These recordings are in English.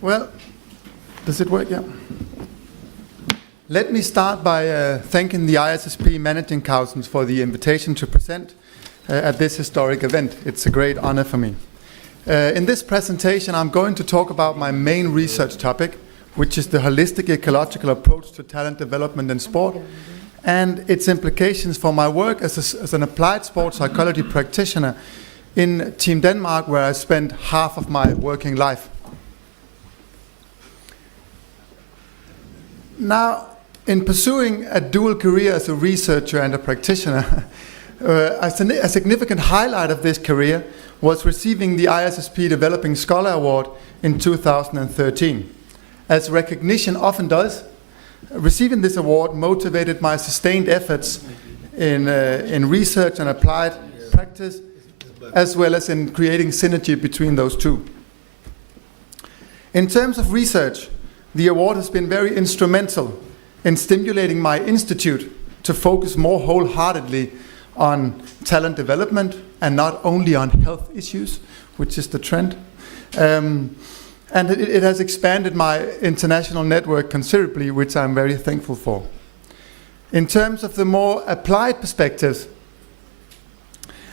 Well, does it work? Yeah. Let me start by thanking the ISSP Managing Council for the invitation to present at this historic event. It's a great honor for me. In this presentation, I'm going to talk about my main research topic, which is the holistic ecological approach to talent development in sport, and its implications for my work as an applied sports psychology practitioner in Team Denmark, where I spent half of my working life. Now, in pursuing a dual career as a researcher and a practitioner, a significant highlight of this career was receiving the ISSP Developing Scholar Award in 2013. As recognition often does, receiving this award motivated my sustained efforts in research and applied practice, as well as in creating synergy between those two. In terms of research, the award has been very instrumental in stimulating my institute to focus more wholeheartedly on talent development and not only on health issues, which is the trend. And it has expanded my international network considerably, which I'm very thankful for. In terms of the more applied perspectives,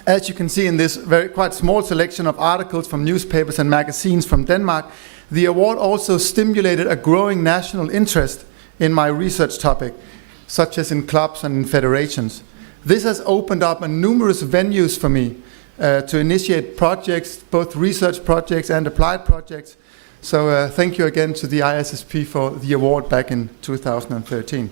as you can see in this quite small selection of articles from newspapers and magazines from Denmark, the award also stimulated a growing national interest in my research topic, such as in clubs and in federations. This has opened up numerous venues for me to initiate projects, both research projects and applied projects. So thank you again to the ISSP for the award back in 2013.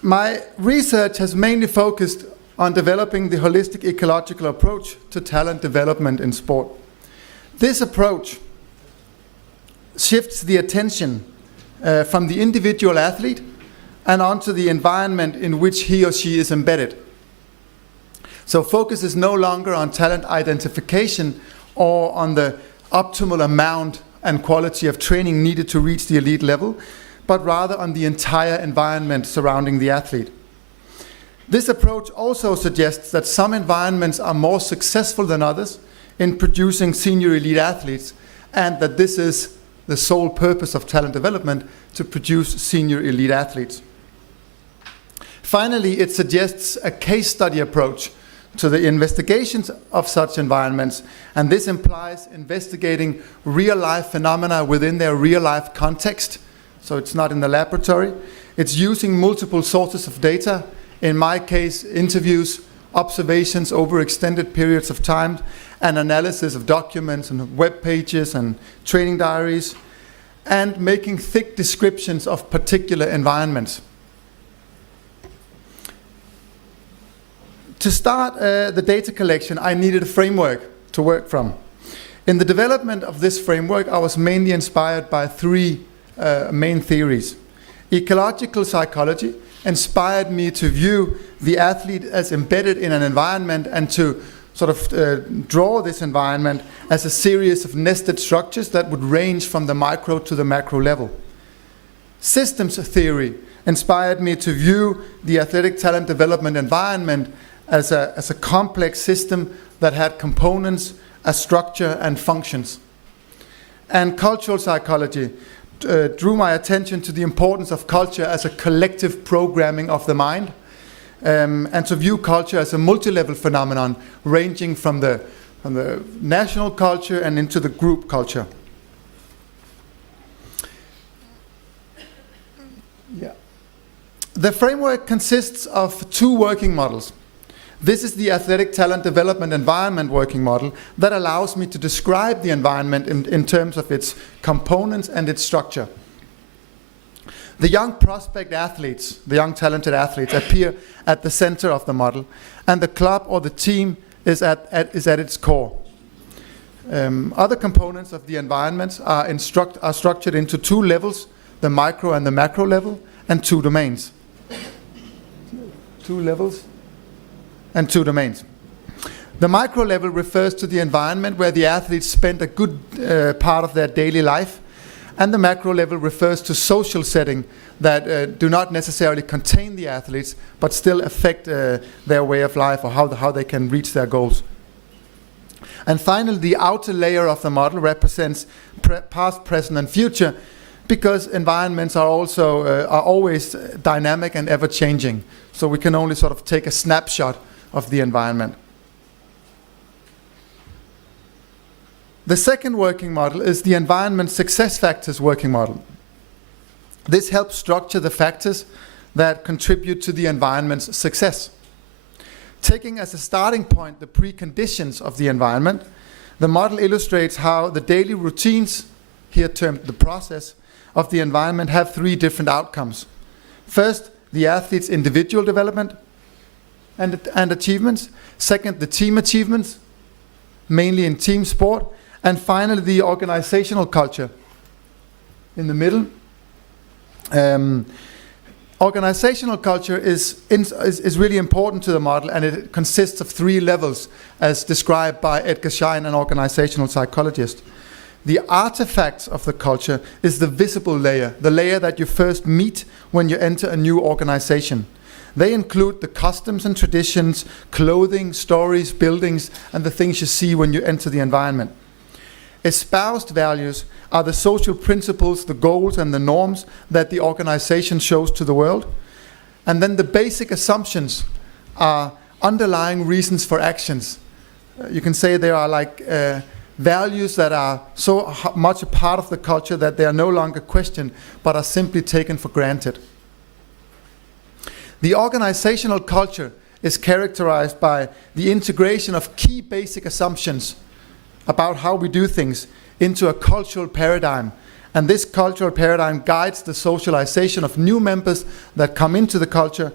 My research has mainly focused on developing the holistic ecological approach to talent development in sport. This approach shifts the attention from the individual athlete and onto the environment in which he or she is embedded. So focus is no longer on talent identification or on the optimal amount and quality of training needed to reach the elite level, but rather on the entire environment surrounding the athlete. This approach also suggests that some environments are more successful than others in producing senior elite athletes, and that this is the sole purpose of talent development, to produce senior elite athletes. Finally, it suggests a case study approach to the investigations of such environments, and this implies investigating real-life phenomena within their real-life context. So it's not in the laboratory. It's using multiple sources of data, in my case, interviews, observations over extended periods of time, and analysis of documents and web pages and training diaries, and making thick descriptions of particular environments. To start the data collection, I needed a framework to work from. In the development of this framework, I was mainly inspired by three main theories. Ecological psychology inspired me to view the athlete as embedded in an environment and to sort of draw this environment as a series of nested structures that would range from the micro to the macro level. Systems theory inspired me to view the athletic talent development environment as a complex system that had components, a structure, and functions. And cultural psychology drew my attention to the importance of culture as a collective programming of the mind, and to view culture as a multi-level phenomenon ranging from the national culture and into the group culture. Yeah. The framework consists of two working models. This is the athletic talent development environment working model that allows me to describe the environment in terms of its components and its structure. The young prospect athletes, the young talented athletes, appear at the center of the model, and the club or the team is at its core. Other components of the environment are structured into two levels, the micro and the macro level, and two domains. Two levels and two domains. The micro level refers to the environment where the athletes spend a good part of their daily life, and the macro level refers to social setting that do not necessarily contain the athletes, but still affect their way of life or how they can reach their goals. And finally, the outer layer of the model represents past, present, and future, because environments are also are always dynamic and ever-changing. So we can only sort of take a snapshot of the environment. The second working model is the environment success factors working model. This helps structure the factors that contribute to the environment's success. Taking as a starting point the preconditions of the environment, the model illustrates how the daily routines, here termed the process, of the environment have three different outcomes. First, the athlete's individual development and achievements. Second, the team achievements, mainly in team sport. And finally, the organizational culture in the middle. Organizational culture is really important to the model, and it consists of three levels, as described by Edgar Schein, an organizational psychologist. The artifacts of the culture is the visible layer, the layer that you first meet when you enter a new organization. They include the customs and traditions, clothing, stories, buildings, and the things you see when you enter the environment. Espoused values are the social principles, the goals, and the norms that the organization shows to the world. And then the basic assumptions are underlying reasons for actions. You can say they are like values that are so much a part of the culture that they are no longer questioned, but are simply taken for granted. The organizational culture is characterized by the integration of key basic assumptions about how we do things into a cultural paradigm. And this cultural paradigm guides the socialization of new members that come into the culture,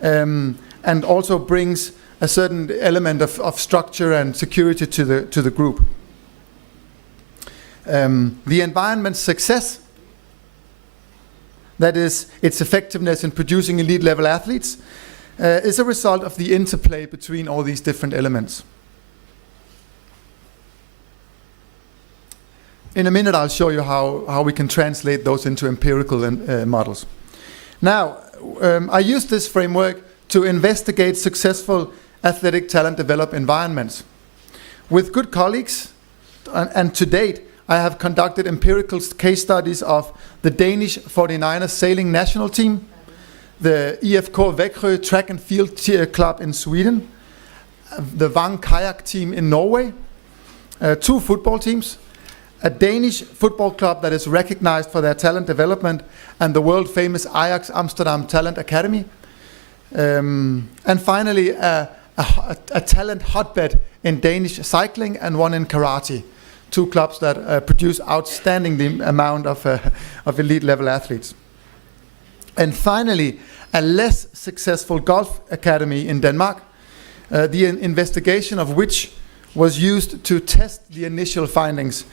and also brings a certain element of structure and security to the group. The environment's success, that is its effectiveness in producing elite level athletes, is a result of the interplay between all these different elements. In a minute, I'll show you how we can translate those into empirical models. Now, I use this framework to investigate successful athletic talent developed environments. With good colleagues, and to date, I have conducted empirical case studies of the Danish 49ers sailing national team, the IFK Växjö track and field club in Sweden, the Vang kayak team in Norway, two football teams, a Danish football club that is recognized for their talent development, and the world-famous Ajax Amsterdam Talent Academy. And finally, a talent hotbed in Danish cycling and one in karate. Two clubs that produce outstanding amount of elite-level athletes. And finally, a less successful golf academy in Denmark, the investigation of which was used to test the initial findings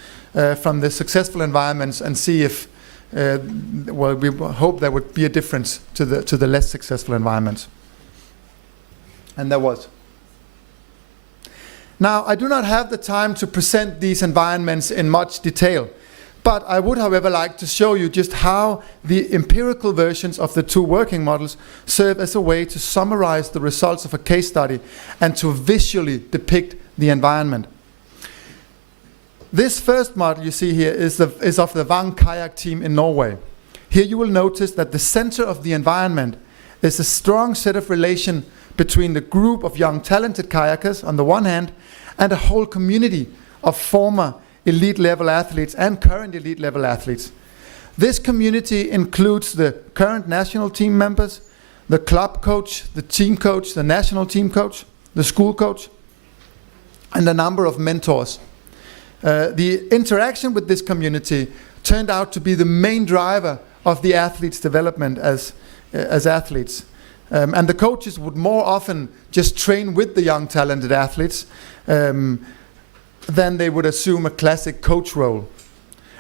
from the successful environments and see if, we hope there would be a difference to the less successful environments. And there was. Now, I do not have the time to present these environments in much detail, but I would, however, like to show you just how the empirical versions of the two working models serve as a way to summarize the results of a case study and to visually depict the environment. This first model you see here is of the Vang kayak team in Norway. Here you will notice that the center of the environment is a strong set of relation between the group of young talented kayakers on the one hand and a whole community of former elite level athletes and current elite level athletes. This community includes the current national team members, the club coach, the team coach, the national team coach, the school coach, and a number of mentors. The interaction with this community turned out to be the main driver of the athletes' development as athletes. And the coaches would more often just train with the young talented athletes than they would assume a classic coach role.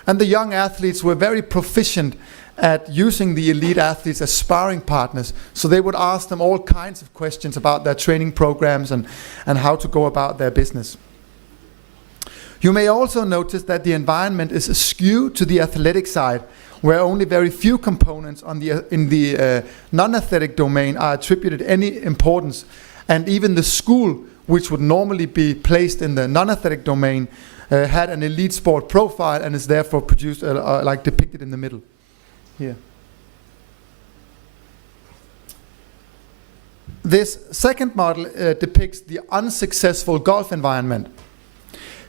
And the young athletes were very proficient at using the elite athletes as sparring partners. So they would ask them all kinds of questions about their training programs and how to go about their business. You may also notice that the environment is skewed to the athletic side, where only very few components in the non-athletic domain are attributed any importance, and even the school which would normally be placed in the non-athletic domain, had an elite sport profile and is therefore produced like depicted in the middle here. This second model depicts the unsuccessful golf environment.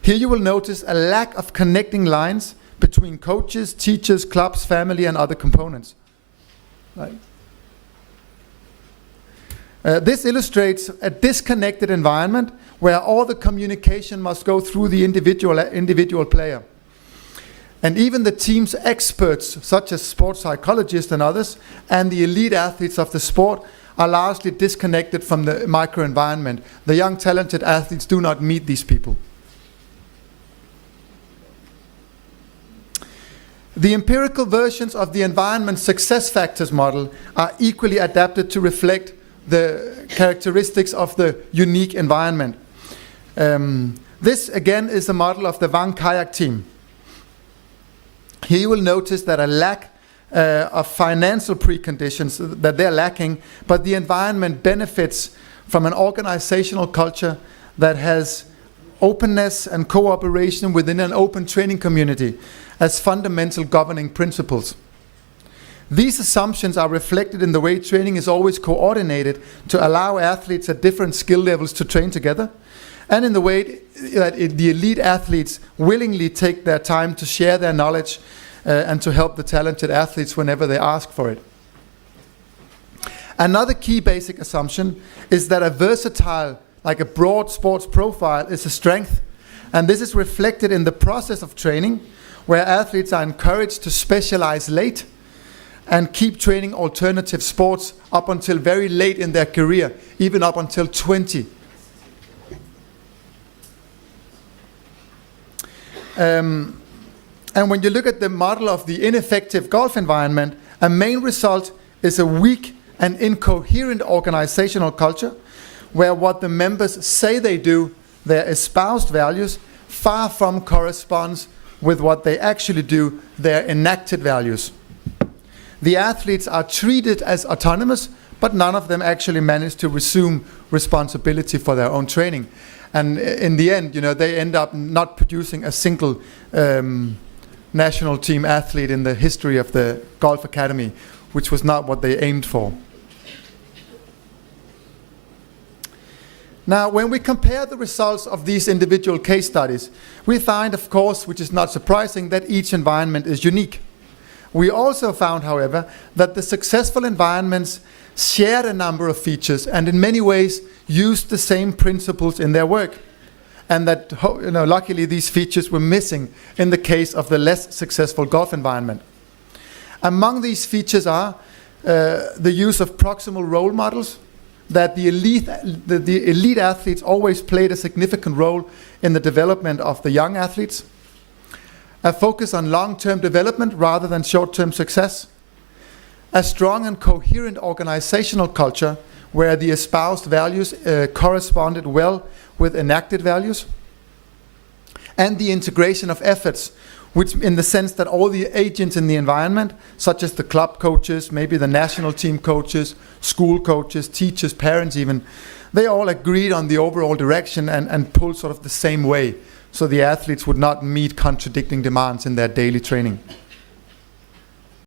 Here you will notice a lack of connecting lines between coaches, teachers, clubs, family, and other components. Right. This illustrates a disconnected environment where all the communication must go through the individual player. And even the team's experts, such as sports psychologists and others, and the elite athletes of the sport are largely disconnected from the microenvironment. The young, talented athletes do not meet these people. The empirical versions of the environment success factors model are equally adapted to reflect the characteristics of the unique environment. This again is a model of the Wang Kayak team. Here you will notice that a lack of financial preconditions, that they're lacking, but the environment benefits from an organizational culture that has openness and cooperation within an open training community as fundamental governing principles. These assumptions are reflected in the way training is always coordinated to allow athletes at different skill levels to train together, and in the way that the elite athletes willingly take their time to share their knowledge and to help the talented athletes whenever they ask for it. Another key basic assumption is that a versatile, like a broad sports profile, is a strength, and this is reflected in the process of training, where athletes are encouraged to specialize late and keep training alternative sports up until very late in their career, even up until 20. And when you look at the model of the ineffective golf environment, a main result is a weak and incoherent organizational culture, where what the members say they do, their espoused values, far from corresponds with what they actually do, their enacted values. The athletes are treated as autonomous, but none of them actually manage to resume responsibility for their own training. And in the end, they end up not producing a single national team athlete in the history of the golf academy, which was not what they aimed for. Now, when we compare the results of these individual case studies, we find, of course, which is not surprising, that each environment is unique. We also found, however, that the successful environments shared a number of features and in many ways used the same principles in their work. And that, luckily, these features were missing in the case of the less successful golf environment. Among these features are the use of proximal role models, that the elite athletes always played a significant role in the development of the young athletes, a focus on long-term development rather than short-term success, a strong and coherent organizational culture where the espoused values corresponded well with enacted values, and the integration of efforts, which in the sense that all the agents in the environment, such as the club coaches, maybe the national team coaches, school coaches, teachers, parents even, they all agreed on the overall direction and pulled sort of the same way, so the athletes would not meet contradicting demands in their daily training.